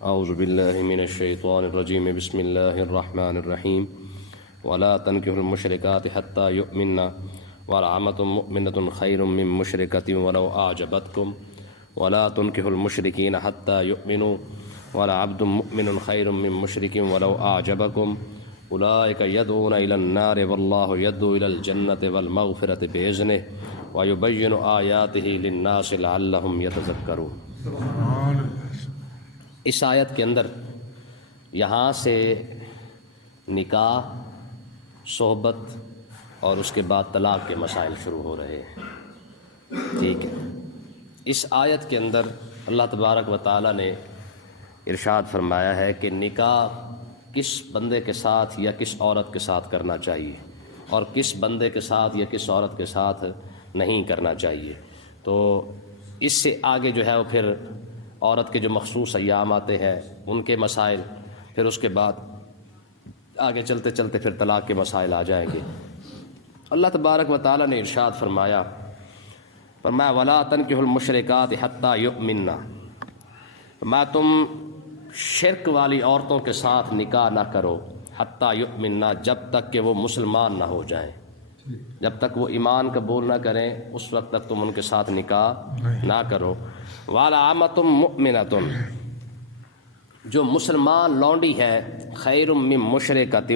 اعوذ باللہ من الشیطان الرجیم بسم اللہ الرحمن الرحیم ولا تنکحوا المشرکات حتی یؤمنن ولامۃ مؤمنۃ خیر من مشرکۃ ولو اعجبتکم ولا تنکحوا المشرکین حتی یؤمنوا ولعبد مؤمن خیر من مشرک ولو اعجبکم اولئک یدعون الی النار واللہ یدعو الی الجنۃ والمغفرۃ بإذنہ ویبین آیاتہ للناس لعلہم یتذکرون۔ اس آیت کے اندر یہاں سے نکاح، صحبت اور اس کے بعد طلاق کے مسائل شروع ہو رہے ہیں، ٹھیک ہے۔ اس آیت کے اندر اللہ تبارک و تعالیٰ نے ارشاد فرمایا ہے کہ نکاح کس بندے کے ساتھ یا کس عورت کے ساتھ کرنا چاہیے اور کس بندے کے ساتھ یا کس عورت کے ساتھ نہیں کرنا چاہیے۔ تو اس سے آگے جو ہے وہ پھر عورت کے جو مخصوص ایام آتے ہیں ان کے مسائل، پھر اس کے بعد آگے چلتے چلتے پھر طلاق کے مسائل آ جائیں گے۔ اللہ تبارک و تعالیٰ نے ارشاد فرمایا وَلَا تَنْكِحُوا الْمُشْرِكَاتِ حَتَّى يُؤْمِنَّ، فرمایا تم شرک والی عورتوں کے ساتھ نکاح نہ کرو حَتَّى يُؤْمِنَّ، جب تک کہ وہ مسلمان نہ ہو جائیں، جب تک وہ ایمان قبول نہ کریں اس وقت تک تم ان کے ساتھ نکاح نہ کرو۔ وَلَعَمَةٌ مُؤْمِنَةٌ، جو مسلمان لونڈی ہے، خیر من مشرکۃ،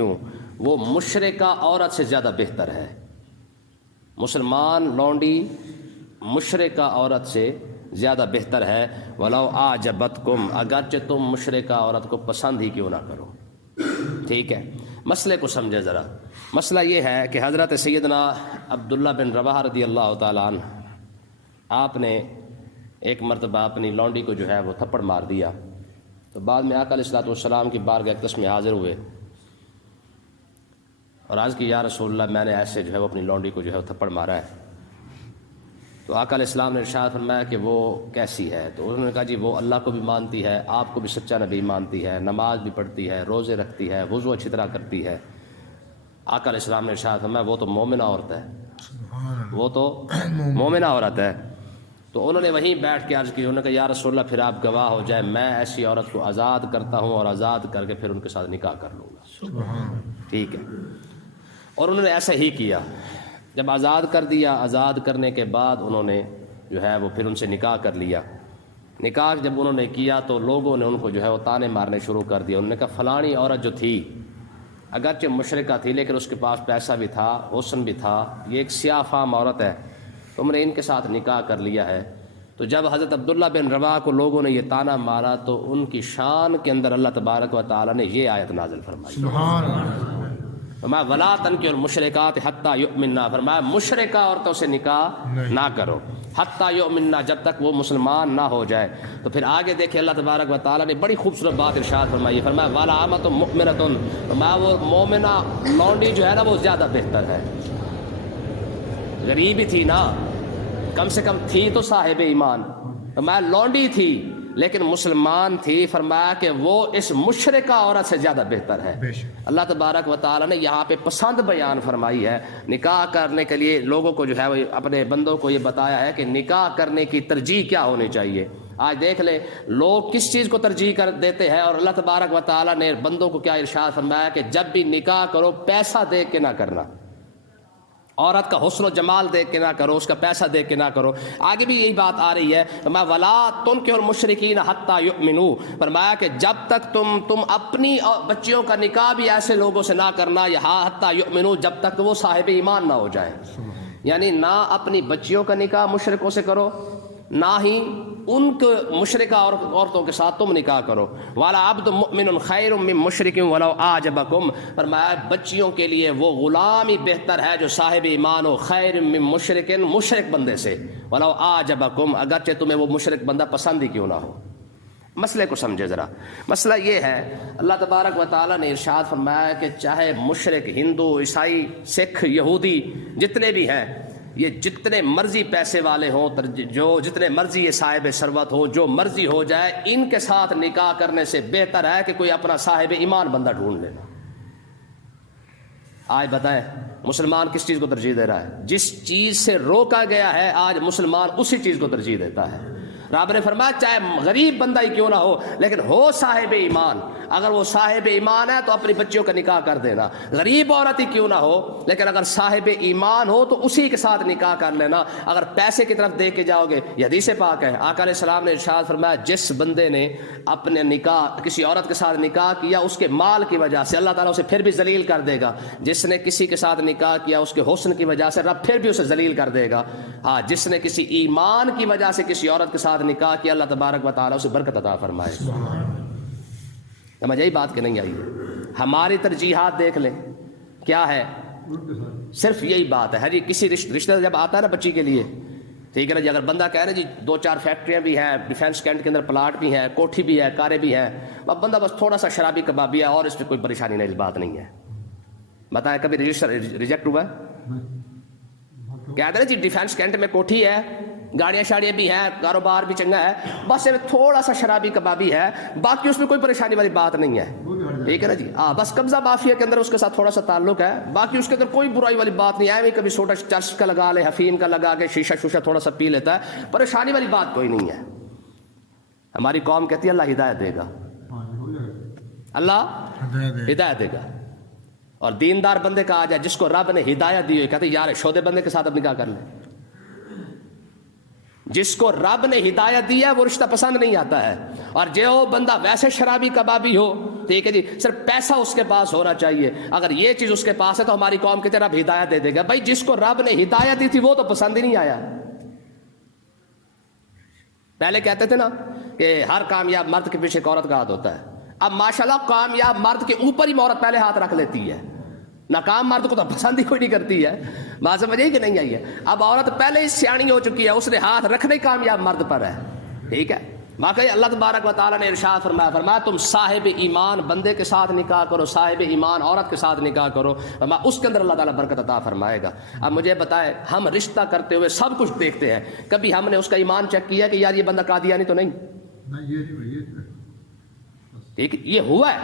وہ مشرکہ عورت سے زیادہ بہتر ہے۔ مسلمان لونڈی مشرکہ عورت سے زیادہ بہتر ہے۔ وَلَوْ أَعْجَبَتْكُمْ، اگرچہ تم مشرکہ عورت کو پسند ہی کیوں نہ کرو، ٹھیک ہے۔ مسئلے کو سمجھے ذرا۔ مسئلہ یہ ہے کہ حضرت سیدنا عبداللہ بن رواحہ رضی اللہ تعالیٰ عنہ، آپ نے ایک مرتبہ اپنی لونڈی کو جو ہے وہ تھپڑ مار دیا، تو بعد میں آقا علیہ الصلوۃ والسلام کی بارگاہ اقدس میں حاضر ہوئے اور عرض کی یا رسول اللہ، میں نے ایسے جو ہے وہ اپنی لونڈی کو جو ہے وہ تھپڑ مارا ہے۔ تو آقا علیہ السلام نے ارشاد فرمایا کہ وہ کیسی ہے؟ تو انہوں نے کہا جی وہ اللہ کو بھی مانتی ہے، آپ کو بھی سچا نبی مانتی ہے، نماز بھی پڑھتی ہے، روزے رکھتی ہے، وضو اچھی طرح کرتی ہے۔ آقا علیہ السلام نے ارشاد فرمایا وہ تو مومنہ عورت ہے، وہ تو مومنہ عورت ہے۔ تو انہوں نے وہیں بیٹھ کے عرض کی، انہوں نے کہا یا رسول اللہ پھر آپ گواہ ہو جائے، میں ایسی عورت کو آزاد کرتا ہوں اور آزاد کر کے پھر ان کے ساتھ نکاح کر لوں گا، ٹھیک ہے۔ اور انہوں نے ایسا ہی کیا، جب آزاد کر دیا، آزاد کرنے کے بعد انہوں نے جو ہے وہ پھر ان سے نکاح کر لیا۔ نکاح جب انہوں نے کیا تو لوگوں نے ان کو جو ہے وہ تانے مارنے شروع کر دیا۔ انہوں نے کہا فلانی عورت جو تھی اگرچہ مشرکہ تھی لیکن اس کے پاس پیسہ بھی تھا، حسن بھی تھا، یہ ایک سیاہ فام عورت ہے، تم نے ان کے ساتھ نکاح کر لیا ہے۔ تو جب حضرت عبداللہ بن رواحہ کو لوگوں نے یہ تانا مارا تو ان کی شان کے اندر اللہ تبارک و تعالیٰ نے یہ آیت نازل فرمائی، فرمایا وَلَا تَنْكِحُوا الْمُشْرِكَاتِ حَتَّى يُؤْمِنَّ، فرمایا مشرکہ عورتوں سے نکاح نہ کرو حَتَّى يُؤْمِنَّ، جب تک وہ مسلمان نہ ہو جائے۔ تو پھر آگے دیکھیں اللہ تبارک و تعالیٰ نے بڑی خوبصورت بات ارشاد فرمائی، فرمایا وَلَعَمَةٌ مُؤْمِنَةٌ، فرمایا وہ مومنہ لونڈی جو ہے نا وہ زیادہ بہتر ہے۔ غریب ہی تھی نا، کم سے کم تھی تو صاحب ایمان، فرمایا لونڈی تھی لیکن مسلمان تھی، فرمایا کہ وہ اس مشرکہ عورت سے زیادہ بہتر ہے۔ اللہ تبارک و تعالیٰ نے یہاں پہ پسند بیان فرمائی ہے۔ نکاح کرنے کے لیے لوگوں کو جو ہے وہ اپنے بندوں کو یہ بتایا ہے کہ نکاح کرنے کی ترجیح کیا ہونی چاہیے۔ آج دیکھ لیں لوگ کس چیز کو ترجیح کر دیتے ہیں، اور اللہ تبارک و تعالیٰ نے بندوں کو کیا ارشاد فرمایا کہ جب بھی نکاح کرو پیسہ دیکھ کے نہ کرنا، عورت کا حسن و جمال دیکھ کے نہ کرو، اس کا پیسہ دیکھ کے نہ کرو۔ آگے بھی یہی بات آ رہی ہے، فرمایا وَلَا تُنْكِحُوا الْمُشْرِكِينَ حَتَّى يُؤْمِنُوا، فرمایا کہ جب تک تم اپنی بچیوں کا نکاح بھی ایسے لوگوں سے نہ کرنا، یہاں حَتَّى يُؤْمِنُوا، جب تک وہ صاحب ایمان نہ ہو جائیں، یعنی نہ اپنی بچیوں کا نکاح مشرکوں سے کرو، نہ ہی ان کے مشرکہ عورتوں کے ساتھ تم نکاح کرو۔ وَلَعَبْدٌ مُؤْمِنٌ خَيْرٌ مِّن مُشْرِكٍ وَلَوْ أَعْجَبَكُمْ، فرمایا بچیوں کے لیے وہ غلام ہی بہتر ہے جو صاحب ایمان ہو، خیر من مشرکن، مشرک بندے سے، وَلَوْ أَعْجَبَكُمْ، اگرچہ تمہیں وہ مشرک بندہ پسند ہی کیوں نہ ہو۔ مسئلے کو سمجھے ذرا۔ مسئلہ یہ ہے، اللہ تبارک و تعالیٰ نے ارشاد فرمایا کہ چاہے مشرک ہندو، عیسائی، سکھ، یہودی جتنے بھی ہیں، یہ جتنے مرضی پیسے والے ہوں، جو جتنے مرضی یہ صاحب ثروت ہو، جو مرضی ہو جائے، ان کے ساتھ نکاح کرنے سے بہتر ہے کہ کوئی اپنا صاحب ایمان بندہ ڈھونڈ لینا۔ آج بتائیں مسلمان کس چیز کو ترجیح دے رہا ہے؟ جس چیز سے روکا گیا ہے آج مسلمان اسی چیز کو ترجیح دیتا ہے۔ رب نے فرمایا چاہے غریب بندہ ہی کیوں نہ ہو لیکن ہو صاحب ایمان. اگر وہ صاحب ایمان ہے تو اپنی بچیوں کا نکاح کر دینا. غریب عورت ہی کیوں نہ ہو لیکن اگر صاحب ایمان ہو تو اسی کے ساتھ نکاح کر لینا. اگر پیسے کی طرف دے کے جاؤ گے، یہ حدیث پاک ہے، آقا علیہ السلام نے ارشاد فرمایا جس بندے نے اپنے نکاح کسی عورت کے ساتھ نکاح کیا اس کے مال کی وجہ سے اللہ تعالیٰ اسے پھر بھی ذلیل کر دے گا. جس نے کسی کے ساتھ نکاح کیا اس کے حسن کی وجہ سے رب پھر بھی اسے ذلیل کر دے گا. ہاں جس نے کسی ایمان کی وجہ سے کسی عورت کے ساتھ نکاح کیا اللہ تبارک و تعالیٰ اسے برکت عطا فرمائے. سمجھ یہی بات کہ نہیں آئی؟ ہماری ترجیحات دیکھ لیں کیا ہے، صرف یہی بات ہے. جی کسی رشتہ جب آتا ہے نا بچی کے لیے، ٹھیک ہے نا جی، اگر بندہ کہہ رہے جی 2-4 فیکٹریاں بھی ہیں، ڈیفینس کینٹ کے اندر پلاٹ بھی ہیں، کوٹھی بھی ہے، کاریں بھی ہیں، اب بندہ بس تھوڑا سا شرابی کبابی ہے اور اس پہ کوئی پریشانی نہیں، اس بات نہیں ہے. بتائیں کبھی ریجیکٹ ہوا ہے؟ کہتے ہیں جی ڈیفینس کینٹ میں کوٹھی ہے، گاڑیاں شاڑیاں بھی ہیں، کاروبار بھی چنگا ہے، بس تھوڑا سا شرابی کبابی ہے، باقی اس میں کوئی پریشانی والی بات نہیں ہے. ٹھیک ہے نا جی، ہاں بس قبضہ مافیا کے اندر اس کے ساتھ تھوڑا سا تعلق ہے، باقی اس کے اندر کوئی برائی والی بات نہیں ہے. کبھی چھوٹا چرچ کا لگا لے، حفیم کا لگا کے شیشہ شوشہ تھوڑا سا پی لیتا ہے، پریشانی والی بات کوئی نہیں ہے. ہماری قوم کہتی ہے اللہ ہدایت دے گا، اللہ ہدایت دے گا. اور دیندار بندے کا آ جائے جس کو رب نے ہدایت دی ہوئی، کہتے یار شودے بندے کے ساتھ اب نکاح کر لیں. جس کو رب نے ہدایت دی ہے وہ رشتہ پسند نہیں آتا ہے. اور جو بندہ ویسے شرابی کبابی ہو، ٹھیک ہے جی، صرف پیسہ اس کے پاس ہونا چاہیے، اگر یہ چیز اس کے پاس ہے تو ہماری قوم کی طرف ہدایت دے دے گا. بھائی جس کو رب نے ہدایت دی تھی وہ تو پسند ہی نہیں آیا. پہلے کہتے تھے نا کہ ہر کامیاب مرد کے پیچھے ایک عورت کا ہاتھ ہوتا ہے. اب ماشاءاللہ کامیاب مرد کے اوپر ہی عورت پہلے ہاتھ رکھ لیتی ہے، ناکام مرد کو تو پسند ہی کوئی نہیں کرتی ہے. بات سمجھ آئی کہ نہیں آئی ہے؟ اب عورت پہلے ہی سیانی ہو چکی ہے، اس نے ہاتھ رکھنے کامیاب مرد پر ہے. ٹھیک ہے، واقعی اللہ تبارک و تعالیٰ نے ارشاد فرمایا تم صاحب ایمان بندے کے ساتھ نکاح کرو، صاحب ایمان عورت کے ساتھ نکاح کرو، اس کے اندر اللہ تعالیٰ برکت عطا فرمائے گا. اب مجھے بتائیں، ہم رشتہ کرتے ہوئے سب کچھ دیکھتے ہیں، کبھی ہم نے اس کا ایمان چیک کیا کہ یار یہ بندہ قادیانی تو نہیں؟ ٹھیک، یہ ہوا ہے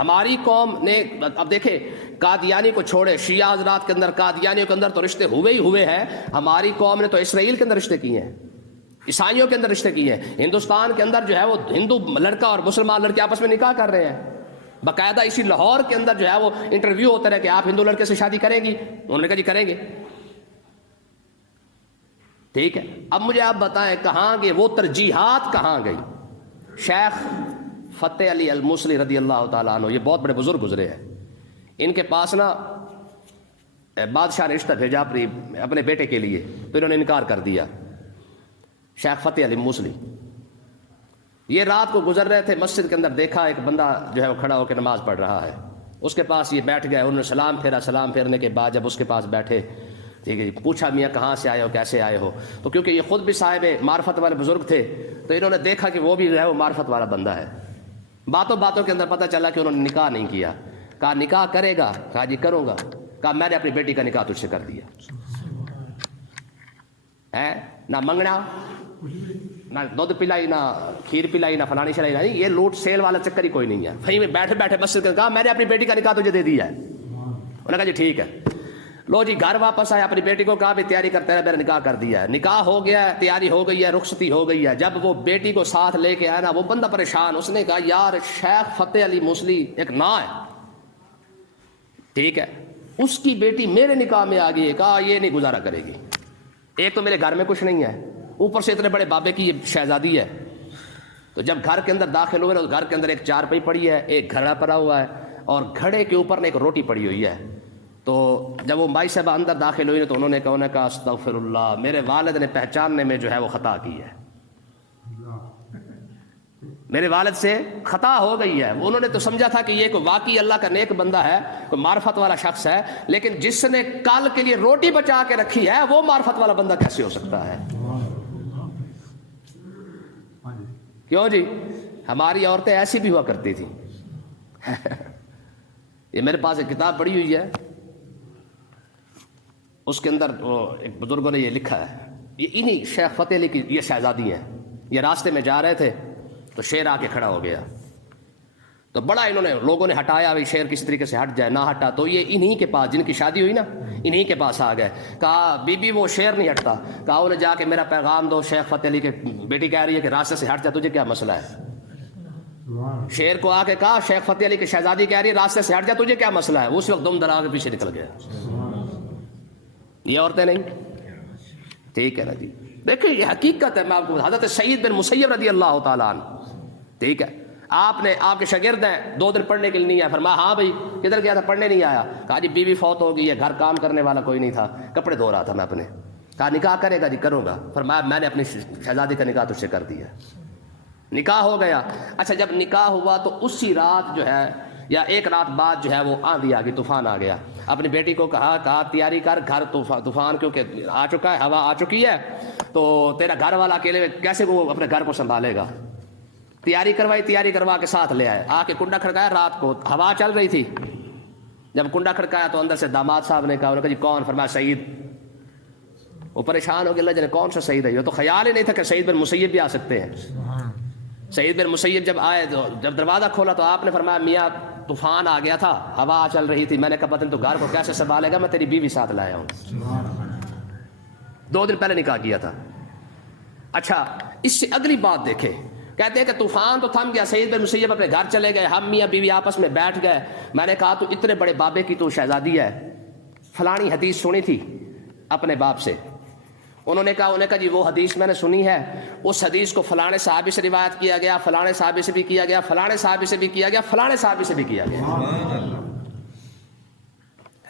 ہماری قوم نے. اب دیکھیں قادیانی کو چھوڑے، شیعہ حضرات کے اندر قادیانیوں کے اندر تو رشتے ہوئے ہیں. ہماری قوم نے تو اسرائیل کے اندر رشتے کیے ہیں، عیسائیوں کے اندر رشتے کیے ہیں. ہندوستان کے اندر جو ہے وہ ہندو لڑکا اور مسلمان لڑکے آپس میں نکاح کر رہے ہیں. باقاعدہ اسی لاہور کے اندر جو ہے وہ انٹرویو ہوتا رہے کہ آپ ہندو لڑکے سے شادی کریں گی؟ انہوں نے کہا جی کریں گے. ٹھیک ہے، اب مجھے آپ بتائیں کہاں گئے وہ ترجیحات، کہاں گئی؟ شیخ فتح علی الموصلی رضی اللہ تعالیٰ عنہ، یہ بہت بڑے بزرگ گزرے ہیں. ان کے پاس نا بادشاہ نے رشتہ بھیجا اپنے بیٹے کے لیے، تو انہوں نے انکار کر دیا. شیخ فتح علی موصلی یہ رات کو گزر رہے تھے، مسجد کے اندر دیکھا ایک بندہ جو ہے وہ کھڑا ہو کے نماز پڑھ رہا ہے. اس کے پاس یہ بیٹھ گئے، انہوں نے سلام پھیرا. سلام پھیرنے کے بعد جب اس کے پاس بیٹھے، ٹھیک ہے، پوچھا میاں کہاں سے آئے ہو، کیسے آئے ہو؟ تو کیونکہ یہ خود بھی صاحب معرفت والے بزرگ تھے تو انہوں نے دیکھا کہ وہ بھی جو ہے وہ معرفت والا بندہ ہے. باتوں کے اندر پتہ چلا کہ انہوں نے نکاح نہیں کیا. کہا نکاح کرے گا؟ کہا جی کروں گا. کہا میں نے اپنی بیٹی کا نکاح تجھ سے کر دیا ہے، نہ منگنا، نہ دودھ پلائی، نہ کھیر پلائی، نہ فلانی شلائی، نہیں، یہ لوٹ سیل والا چکر ہی کوئی نہیں ہے. وہیں میں بیٹھے بیٹھے بس کہا میں نے اپنی بیٹی کا نکاح تجھے دے دیا ہے. انہوں نے کہا جی ٹھیک ہے. لو جی گھر واپس آئے، اپنی بیٹی کو کہا بھی تیاری کرتے رہے، میں نے نکاح کر دیا ہے. نکاح ہو گیا ہے، تیاری ہو گئی ہے، رخصتی ہو گئی ہے. جب وہ بیٹی کو ساتھ لے کے آیا نا، وہ بندہ پریشان. اس نے کہا یار شیخ فتح علی موصلی ایک نا ہے، ٹھیک ہے، اس کی بیٹی میرے نکاح میں آ گئی ہے. کہا یہ نہیں گزارا کرے گی. ایک تو میرے گھر میں کچھ نہیں ہے، اوپر سے اتنے بڑے بابے کی یہ شہزادی ہے. تو جب گھر کے اندر داخل ہوئے نا، گھر کے اندر ایک چارپائی پڑی ہے، ایک گھڑا پڑا ہوا ہے، اور گھڑے کے اوپر ایک روٹی پڑی ہوئی ہے. تو جب وہ مائی صاحبہ اندر داخل ہوئی تو انہوں نے کہا استغفر اللہ، میرے والد نے پہچاننے میں جو ہے وہ خطا کی ہے، میرے والد سے خطا ہو گئی ہے. انہوں نے تو سمجھا تھا کہ یہ کوئی واقعی اللہ کا نیک بندہ ہے، کوئی معرفت والا شخص ہے، لیکن جس نے کل کے لیے روٹی بچا کے رکھی ہے وہ معرفت والا بندہ کیسے ہو سکتا ہے؟ کیوں جی؟ ہماری عورتیں ایسی بھی ہوا کرتی تھیں. یہ میرے پاس ایک کتاب پڑھی ہوئی ہے، اس کے اندر ایک بزرگوں نے یہ لکھا ہے، یہ انہی شیخ فتح علی کی یہ شہزادی ہے. یہ راستے میں جا رہے تھے تو شیر آ کے کھڑا ہو گیا. تو بڑا انہوں نے لوگوں نے ہٹایا بھی شعر کس طریقے سے ہٹ جائے، نہ ہٹا تو یہ انہی کے پاس جن کی شادی ہوئی نا انہی کے پاس آ گئے، کہا بی بی وہ شعر نہیں ہٹتا، کہا انہیں جا کے میرا پیغام دو، شیخ فتح علی کے بیٹی کہہ رہی ہے کہ راستے سے ہٹ جا، تجھے کیا مسئلہ ہے؟ شعر کو آ کے کہا شیخ فتح علی کی شہزادی کہہ رہی ہے راستے سے ہٹ جا، تجھے کیا مسئلہ ہے؟ اس وقت دم درا کے پیچھے نکل گیا۔ یہ عورتیں نہیں، ٹھیک ہے نا جی، دیکھیں یہ حقیقت ہے۔ میں آپ کو حضرت سعید بن مسیب رضی اللہ تعالیٰ عنہ، ٹھیک ہے، آپ کے شاگرد ہیں، 2 دن پڑھنے کے لیے نہیں آیا، فرمایا ہاں بھائی کدھر گیا تھا؟ پڑھنے نہیں آیا۔ کہا جی بیوی فوت ہو گئی ہے، گھر کام کرنے والا کوئی نہیں تھا، کپڑے دھو رہا تھا میں اپنے۔ کہا نکاح کرے گا؟ جی کروں گا۔ فرمایا میں نے اپنی شہزادی کا نکاح تجھ سے کر دیا۔ نکاح ہو گیا۔ اچھا جب نکاح ہوا تو اسی رات جو ہے یا ایک رات بعد جو ہے وہ آندھی آ گئی، طوفان آ گیا۔ اپنی بیٹی کو کہا تیاری کر، گھر طوفان کیونکہ آ چکا ہے، ہوا آ چکی ہے، تو تیرا گھر والا اکیلے کیسے وہ اپنے گھر کو سنبھالے گا؟ تیاری کروائی، تیاری کروا کے ساتھ لے آئے، آ کے کنڈا کھڑکایا، رات کو ہوا چل رہی تھی۔ جب کنڈا کھڑکایا تو اندر سے داماد صاحب نے کہا، انہوں نے کہا جی کون؟ فرمایا سعید۔ وہ پریشان ہو گیا، اللہ جانے کون سا سعید ہے؟ یہ تو خیال ہی نہیں تھا کہ سعید بن مسیب بھی آ سکتے ہیں۔ سعید بن مسیب جب آئے تو جب دروازہ کھولا تو آپ نے فرمایا میاں طوفان آ گیا تھا، ہوا چل رہی تھی، میں نے کہا پتہ تو گھر کو کیسے سنبھالے گا، میں تیری بیوی ساتھ لایا ہوں۔ 2 دن پہلے نکاح کیا تھا۔ اچھا اس سے اگلی بات دیکھیں، کہتے ہیں کہ طوفان تو تھم گیا، سعید بن مسیب اپنے گھر چلے گئے، ہم میاں بیوی آپس میں بیٹھ گئے۔ میں نے کہا تو اتنے بڑے بابے کی تو شہزادی ہے، فلانی حدیث سنی تھی اپنے باپ سے؟ انہوں نے کہا جی وہ حدیث میں نے سنی ہے، اس حدیث کو فلانے صحابی سے روایت کیا گیا، فلانے صحابی سے بھی کیا گیا، فلانے صحابی سے بھی کیا گیا، فلانے صحابی سے بھی کیا گیا۔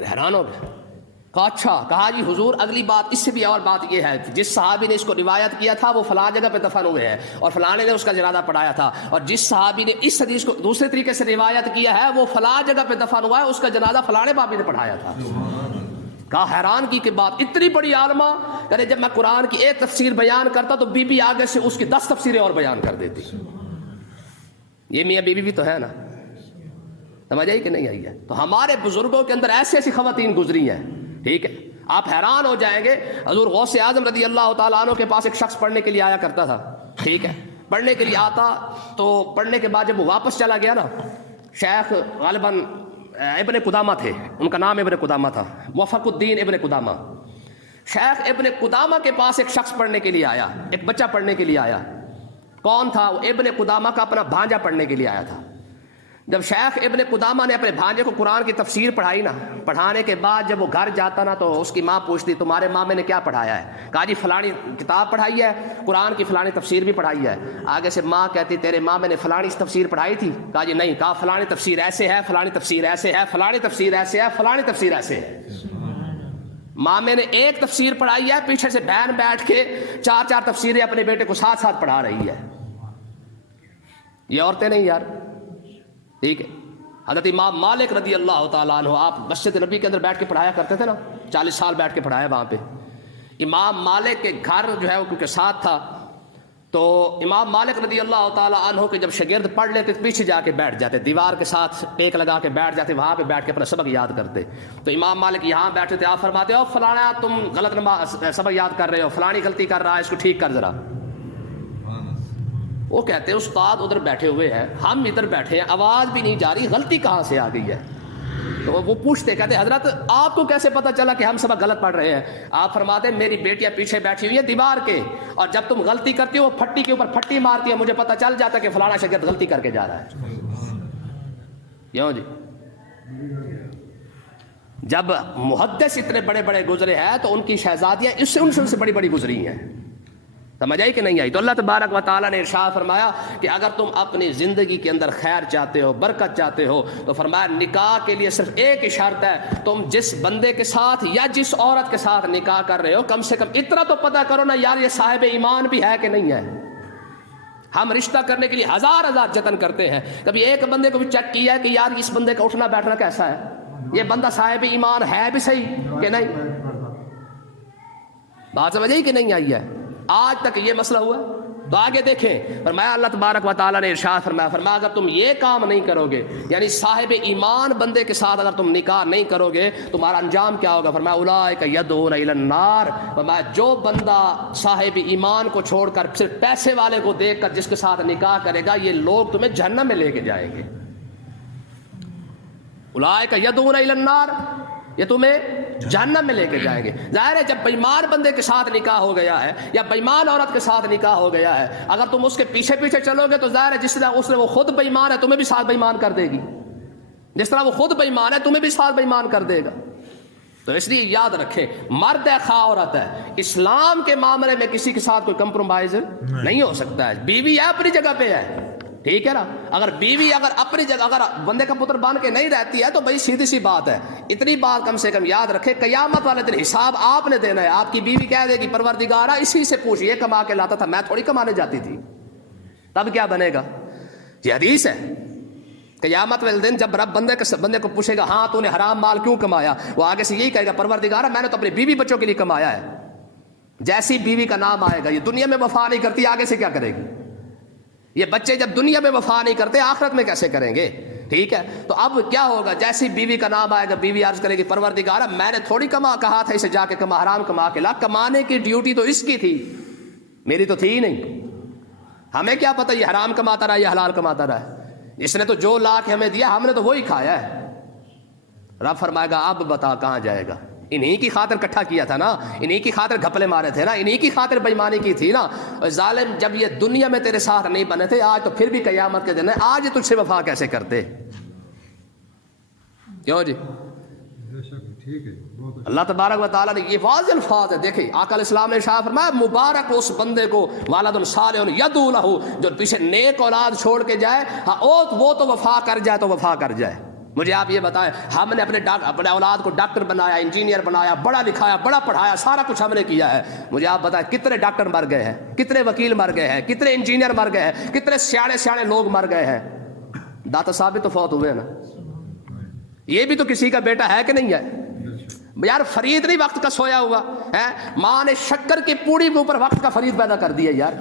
حیران ہو گئے۔ کہا اچھا، کہا جی حضور اگلی بات اس سے بھی اور بات یہ ہے، جس صحابی نے اس کو روایت کیا تھا وہ فلاں جگہ پہ دفن ہوئے ہیں اور فلانے نے اس کا جنازہ پڑھایا تھا، اور جس صحابی نے اس حدیث کو دوسرے طریقے سے روایت کیا ہے وہ فلاں جگہ پہ دفن ہوا ہے، اس کا جنازہ فلانے بابی نے پڑھایا تھا۔ کہا حیران کی کہ بات اتنی بڑی عالمہ، کہ جب میں قرآن کی ایک تفسیر بیان کرتا تو بی بی آگے سے اس کی 10 تفسیریں اور بیان کر دیتی۔ یہ میاں بیوی بھی تو ہے نا، سمجھ آئی کہ نہیں آئی ہے؟ تو ہمارے بزرگوں کے اندر ایسی ایسی خواتین گزری ہیں، ٹھیک ہے، آپ حیران ہو جائیں گے۔ حضور غوث اعظم رضی اللہ تعالیٰ عنہ کے پاس ایک شخص پڑھنے کے لیے آیا کرتا تھا، ٹھیک ہے، پڑھنے کے لیے آتا تو پڑھنے کے بعد جب وہ واپس چلا گیا نا، شیخ غالباً ابن قدامہ تھے، ان کا نام ابن قدامہ تھا، وفق الدین ابن قدامہ۔ شیخ ابن قدامہ کے پاس ایک شخص پڑھنے کے لیے آیا، ایک بچہ پڑھنے کے لیے آیا۔ کون تھا وہ؟ ابن قدامہ کا اپنا بھانجا پڑھنے کے لیے آیا تھا۔ جب شیخ ابن قدامہ نے اپنے بھانجے کو قرآن کی تفسیر پڑھائی نا، پڑھانے کے بعد جب وہ گھر جاتا نا تو اس کی ماں پوچھتی تمہارے مامے نے کیا پڑھایا ہے؟ کہا جی فلانی کتاب پڑھائی ہے، قرآن کی فلانی تفسیر بھی پڑھائی ہے۔ آگے سے ماں کہتی تیرے مامے نے فلانی تفسیر پڑھائی تھی؟ کہا جی نہیں۔ کہا فلانی تفسیر ایسے ہے، فلانی تفسیر ایسے ہے، فلانی تفسیر ایسے ہے، فلانی تفسیر ایسے ہے۔ مامے نے ایک تفسیر پڑھائی ہے، پیچھے سے بہن بیٹھ کے 4 تفسیریں اپنے بیٹے کو ساتھ ساتھ پڑھا رہی ہے۔ یہ عورتیں نہیں یار، ٹھیک ہے۔ حضرت امام مالک رضی اللہ تعالیٰ عنہ، آپ مسجد نبی کے اندر بیٹھ کے پڑھایا کرتے تھے نا، 40 سال بیٹھ کے پڑھایا وہاں پہ۔ امام مالک کے گھر جو ہے وہ کیونکہ ساتھ تھا، تو امام مالک رضی اللہ تعالیٰ عنہ کے جب شاگرد پڑھ لیتے پیچھے جا کے بیٹھ جاتے، دیوار کے ساتھ ٹیک لگا کے بیٹھ جاتے، وہاں پہ بیٹھ کے اپنا سبق یاد کرتے۔ تو امام مالک یہاں بیٹھتے تھے، آپ فرماتے ہو فلانا تم غلط سبق یاد کر رہے ہو، فلانی غلطی کر رہا ہے، اس کو ٹھیک کر ذرا۔ وہ کہتے ہیں استاد ادھر بیٹھے ہوئے ہیں، ہم ادھر بیٹھے ہیں، آواز بھی نہیں جا رہی، غلطی کہاں سے آ گئی ہے؟ تو وہ پوچھتے، کہتے حضرت آپ کو کیسے پتہ چلا کہ ہم سبق غلط پڑھ رہے ہیں؟ آپ فرماتے میری بیٹیاں پیچھے بیٹھی ہوئی ہے دیوار کے، اور جب تم غلطی کرتی ہو وہ پھٹی کے اوپر پھٹی مارتی ہے، مجھے پتہ چل جاتا ہے کہ فلانا شاگرد غلطی کر کے جا رہا ہے۔ کیوں جی؟ جب محدث اتنے بڑے بڑے گزرے ہیں تو ان کی شہزادیاں ان سے بڑی بڑی گزری ہیں۔ سمجھ آئی کہ نہیں آئی؟ تو اللہ تبارک و تعالیٰ نے ارشاد فرمایا کہ اگر تم اپنی زندگی کے اندر خیر چاہتے ہو، برکت چاہتے ہو، تو فرمایا نکاح کے لیے صرف ایک ہی شرط ہے، تم جس بندے کے ساتھ یا جس عورت کے ساتھ نکاح کر رہے ہو کم سے کم اتنا تو پتہ کرو نا یار یہ صاحب ایمان بھی ہے کہ نہیں ہے۔ ہم رشتہ کرنے کے لیے ہزار جتن کرتے ہیں، کبھی ایک بندے کو بھی چیک کیا ہے کہ یار اس بندے کا اٹھنا بیٹھنا کیسا ہے، یہ بندہ صاحب ایمان ہے بھی صحیح کہ نہیں؟ بات سمجھ آئی کہ نہیں آئی ہے؟ آج تک یہ مسئلہ ہوا۔ تو آگے دیکھیں، فرمایا اللہ تبارک و تعالیٰ نے ارشاد فرمایا اگر تم یہ کام نہیں کرو گے، یعنی صاحب ایمان بندے کے ساتھ اگر تم نکاح نہیں کرو گے، تمہارا انجام کیا ہوگا؟ فرمایا اولئک یدعون الی النار، فرمایا جو بندہ صاحب ایمان کو چھوڑ کر صرف پیسے والے کو دیکھ کر جس کے ساتھ نکاح کرے گا، یہ لوگ تمہیں جہنم میں لے کے جائیں گے۔ اولئک یدعون الی النار، یہ تمہیں جہنم میں لے کے جائیں گے۔ ظاہر ہے جب بےمان بندے کے ساتھ نکاح ہو گیا ہے یا بےمان عورت کے ساتھ نکاح ہو گیا ہے، اگر تم اس کے پیچھے پیچھے چلو گے تو ظاہر ہے جس طرح اس نے وہ خود بےمان ہے تمہیں بھی ساتھ بےمان کر دے گی، جس طرح وہ خود بےمان ہے تمہیں بھی ساتھ بےمان کر دے گا۔ تو اس لیے یاد رکھیں، مرد ہے خواہ عورت ہے، اسلام کے معاملے میں کسی کے ساتھ کوئی کمپرومائز نہیں ہو سکتا ہے۔ بیوی ہے اپنی جگہ پہ ہے، ٹھیک ہے نا، اگر بیوی اگر اپنی جگہ اگر بندے کا پتر بن کے نہیں رہتی ہے تو بھائی سیدھی سی بات ہے، اتنی بات کم سے کم یاد رکھے، قیامت والے دن حساب آپ نے دینا ہے۔ آپ کی بیوی کہہ دے گی پروردگارا اسی سے پوچھ، یہ کما کے لاتا تھا، میں تھوڑی کمانے جاتی تھی، تب کیا بنے گا؟ یہ حدیث ہے، قیامت والے دن جب رب بندے کو پوچھے گا ہاں تو نے حرام مال کیوں کمایا، وہ آگے سے یہی کہے گا پروردگارا میں نے تو اپنی بیوی بچوں کے لیے کمایا ہے۔ جیسی بیوی کا نام آئے گا، یہ دنیا میں وفا نہیں کرتی، آگے سے کیا کرے گی؟ یہ بچے جب دنیا میں وفا نہیں کرتے آخرت میں کیسے کریں گے؟ ٹھیک ہے، تو اب کیا ہوگا؟ جیسی بیوی کا نام آئے گا بیوی عرض کرے گی پروردگارا میں نے تھوڑی کہا تھا اسے جا کے کما، حرام کما کے لا، کمانے کی ڈیوٹی تو اس کی تھی، میری تو تھی ہی نہیں، ہمیں کیا پتہ یہ حرام کماتا رہا یا حلال کماتا رہا، اس نے تو جو لا کے ہمیں دیا ہم نے تو وہی کھایا ہے۔ رب فرمائے گا اب بتا کہاں جائے گا؟ انہی کی خاطر کٹھا کیا تھا نا، انہی کی خاطر گھپلے مارے تھے نا، انہی کی خاطر بےمانی کی تھی نا۔ ظالم جب یہ دنیا میں تیرے ساتھ نہیں بنے تھے، آج تو پھر بھی قیامت کے دن ہے، آج یہ تجھ سے وفا کیسے کرتے؟ کیوں جی؟ اللہ تبارک و تعالیٰ نے یہ واضح الفاظ ہے، دیکھیں آقا علیہ السلام نے ارشاد فرمایا مبارک اس بندے کو والد صالح یدعو لہ، جو پیچھے نیک اولاد چھوڑ کے جائے، ہاں وہ تو وفا کر جائے تو وفا کر جائے۔ مجھے آپ یہ بتائیں، ہم نے اپنے اولاد کو ڈاکٹر بنایا، انجینئر بنایا، بڑا لکھایا، بڑا پڑھایا، سارا کچھ ہم نے کیا ہے، مجھے آپ بتائیں کتنے ڈاکٹر مر گئے ہیں، کتنے وکیل مر گئے ہیں، کتنے انجینئر مر گئے ہیں، کتنے سیانے لوگ مر گئے ہیں، داتا صاحب بھی تو فوت ہوئے نا، یہ بھی تو کسی کا بیٹا ہے کہ نہیں ہے؟ یار فرید نہیں وقت کا سویا ہوا ہے، ماں نے شکر کی پوڑی کے اوپر وقت کا فرید پیدا کر دیا یار۔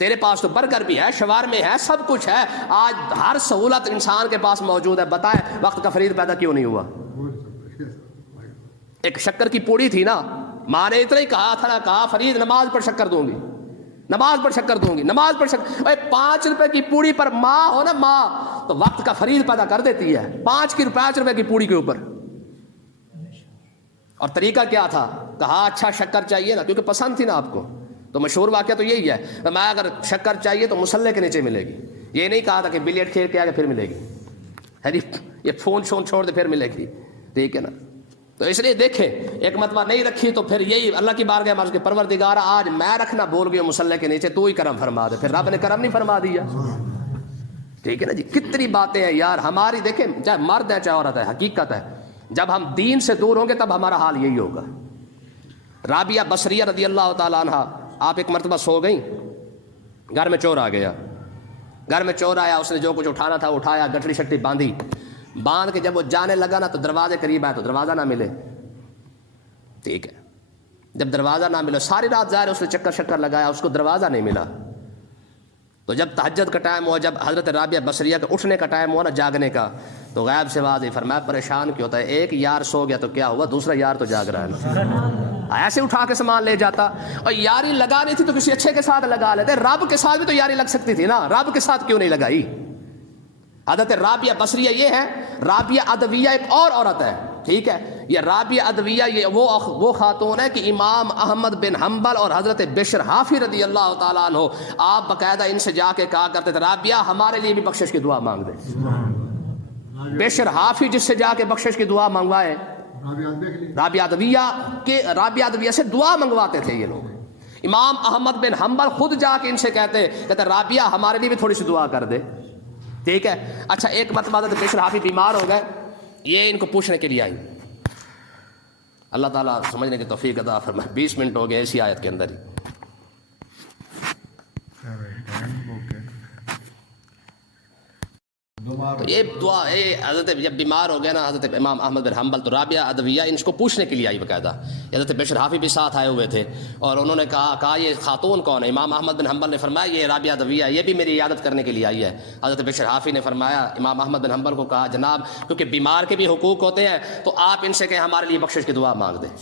تیرے پاس تو برگر بھی ہے، شوارمے ہے، سب کچھ ہے، آج ہر سہولت انسان کے پاس موجود ہے، بتائیں وقت کا فرید پیدا کیوں نہیں ہوا؟ ایک شکر کی پوڑی تھی نا، ماں نے اتنا ہی کہا تھا نا، کہا فرید نماز پر شکر دوں گی، نماز پر شکر دوں گی، نماز پر شکر، 5 روپے کی پوڑی پر ماں ہو نا، ماں تو وقت کا فرید پیدا کر دیتی ہے، 5 روپے کی پوڑی کے اوپر۔ اور طریقہ کیا تھا؟ کہا اچھا شکر چاہیے نا، کیونکہ پسند تھی نا آپ کو، تو مشہور واقعہ تو یہی ہے، میں اگر شکر چاہیے تو مسلح کے نیچے ملے گی، یہ نہیں کہا تھا کہ بلیٹ کھیل کے آگے پھر ملے گی، یہ فون چھوڑ دے پھر ملے گی، ٹھیک ہے نا۔ تو اس لیے دیکھیں ایک مرتبہ نہیں رکھی تو پھر یہی اللہ کی بارگاہ میں کہ پروردگارا آج میں رکھنا بول گئی مسلح کے نیچے، تو ہی کرم فرما دے، پھر رب نے کرم نہیں فرما دیا، ٹھیک ہے نا جی۔ کتنی باتیں ہیں یار ہماری، دیکھیں چاہے مرد ہے چاہے عورت ہے، حقیقت ہے جب ہم دین سے دور ہوں گے تب ہمارا حال یہی ہوگا۔ رابعہ بصریہ رضی اللہ تعالیٰ عنہ، آپ ایک مرتبہ سو گئیں، گھر میں چور آ گیا، گھر میں چور آیا، اس نے جو کچھ اٹھانا تھا اٹھایا، گٹھڑی شٹی باندھ کے جب وہ جانے لگا نا تو دروازے قریب آیا تو دروازہ نہ ملے، ٹھیک ہے، جب دروازہ نہ ملا ساری رات ظاہر اس نے چکر شکر لگایا، اس کو دروازہ نہیں ملا، تو جب تہجد کا ٹائم ہوا، جب حضرت رابعہ بصریہ کا اٹھنے کا ٹائم ہوا نا، جاگنے کا، تو غیب سے واضح فرمایا پریشان کیوں ہوتا ہے، ایک یار سو گیا تو کیا ہوا، دوسرا یار تو جاگ رہا ہے نا، ایسے اٹھا کے سامان لے جاتا، اور یاری لگانی تھی تو کسی اچھے کے ساتھ لگا لیتے، رب کے ساتھ بھی تو یاری لگ سکتی تھی نا، رب کے ساتھ کیوں نہیں لگائی؟ حضرت رابعہ بصریہ یہ ہے، رابعہ ادویہ ایک اور عورت ہے، ٹھیک ہے، یہ رابعہ ادویہ یہ وہ خاتون ہے کہ امام احمد بن حنبل اور حضرت بشر حافی رضی اللہ تعالیٰ عنہ آپ باقاعدہ ان سے جا کے کہا کرتے تھے رابعہ ہمارے لیے بھی بخشش کی دعا مانگ دے۔ بشر حافی جس سے جا کے بخشش کی دعا منگوائے، رابعہ ادویہ سے دعا منگواتے تھے یہ لوگ۔ امام احمد بن حنبل خود جا کے ان سے کہتے رابعہ ہمارے لیے بھی تھوڑی سی دعا کر دے، ٹھیک ہے۔ اچھا ایک مرتبہ حضرت بشر حافی بیمار ہو گئے، یہ ان کو پوچھنے کے لیے آئی، اللہ تعالیٰ سمجھنے کی توفیق عطا فرمائے، 20 منٹ ہو گئے اسی آیت کے اندر ہی۔ تو یہ دعا حضرت جب بیمار ہو گیا نا حضرت امام احمد بن حنبل، تو رابعہ ادویہ ان کو پوچھنے کے لیے آئی باقاعدہ، حضرت بشر حافی بھی ساتھ آئے ہوئے تھے، اور انہوں نے کہا یہ خاتون کون ہے؟ امام احمد بن حنبل نے فرمایا یہ رابعہ ادویہ، یہ بھی میری عیادت کرنے کے لیے آئی ہے۔ حضرت بشر حافی نے فرمایا، امام احمد بن حنبل کو کہا جناب کیونکہ بیمار کے بھی حقوق ہوتے ہیں تو آپ ان سے کہیں ہمارے لیے بخشش کی دعا مانگ دیں۔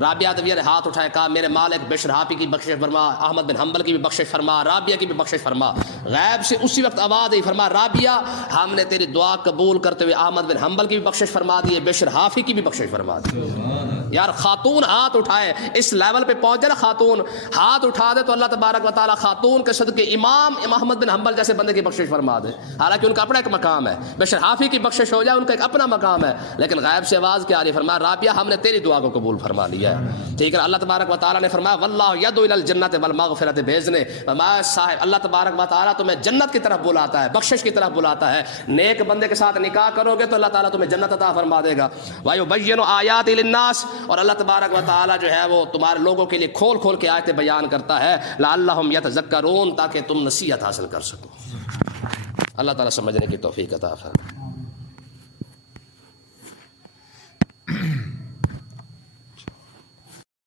رابعہ ادویہ نے ہاتھ اٹھائے، کہا میرے مالک بشر حافی کی بخشش فرما، احمد بن حنبل کی بھی بخشش فرما، رابعہ کی بھی بخشش فرما۔ غیب سے اسی وقت آواز آئی، فرما رابعہ ہم نے تیری دعا قبول کرتے ہوئے احمد بن حنبل کی بھی بخشش فرما دی ہے، بشر حافی کی بھی بخشش فرما دی۔ یار خاتون ہاتھ اٹھائے، اس لیول پہ پہنچے نا، خاتون ہاتھ اٹھا دے تو اللہ تبارک و تعالیٰ خاتون کے صدقے امام احمد بن حنبل جیسے بندے کی بخشش فرما دے۔ حالانکہ ان کا اپنا ایک مقام ہے، بشر حافی کی بخشش ہو جائے ان کا ایک اپنا مقام ہے، لیکن غیب سے آواز کیا آ رہی ہے؟ فرمایا رابعہ ہم نے تیری دعا کو قبول فرما لیا ہے، ٹھیک ہے۔ اللہ تبارک و تعالیٰ نے فرمایا واللہ یدعو الی الجنۃ والمغفرۃ بإذنہ، فرمایا صاحب اللہ تبارک و تعالیٰ تمہیں جنت کی طرف بلاتا ہے، بخشش کی طرف بلاتا ہے۔ نیک بندے کے ساتھ نکاح کرو گے تو اللہ تعالیٰ تمہیں جنت عطا فرما دے گا۔ وَيُبَيِّنُ آیَاتِ لِلنَّاسِ، اور اللہ تبارک و تعالیٰ جو ہے وہ تمہارے لوگوں کے لیے کھول کھول کے آیتیں بیان کرتا ہے، لعلہم یتذکرون، تاکہ تم نصیحت حاصل کر سکو۔ اللہ تعالیٰ سمجھنے کی توفیق عطا فرمائے۔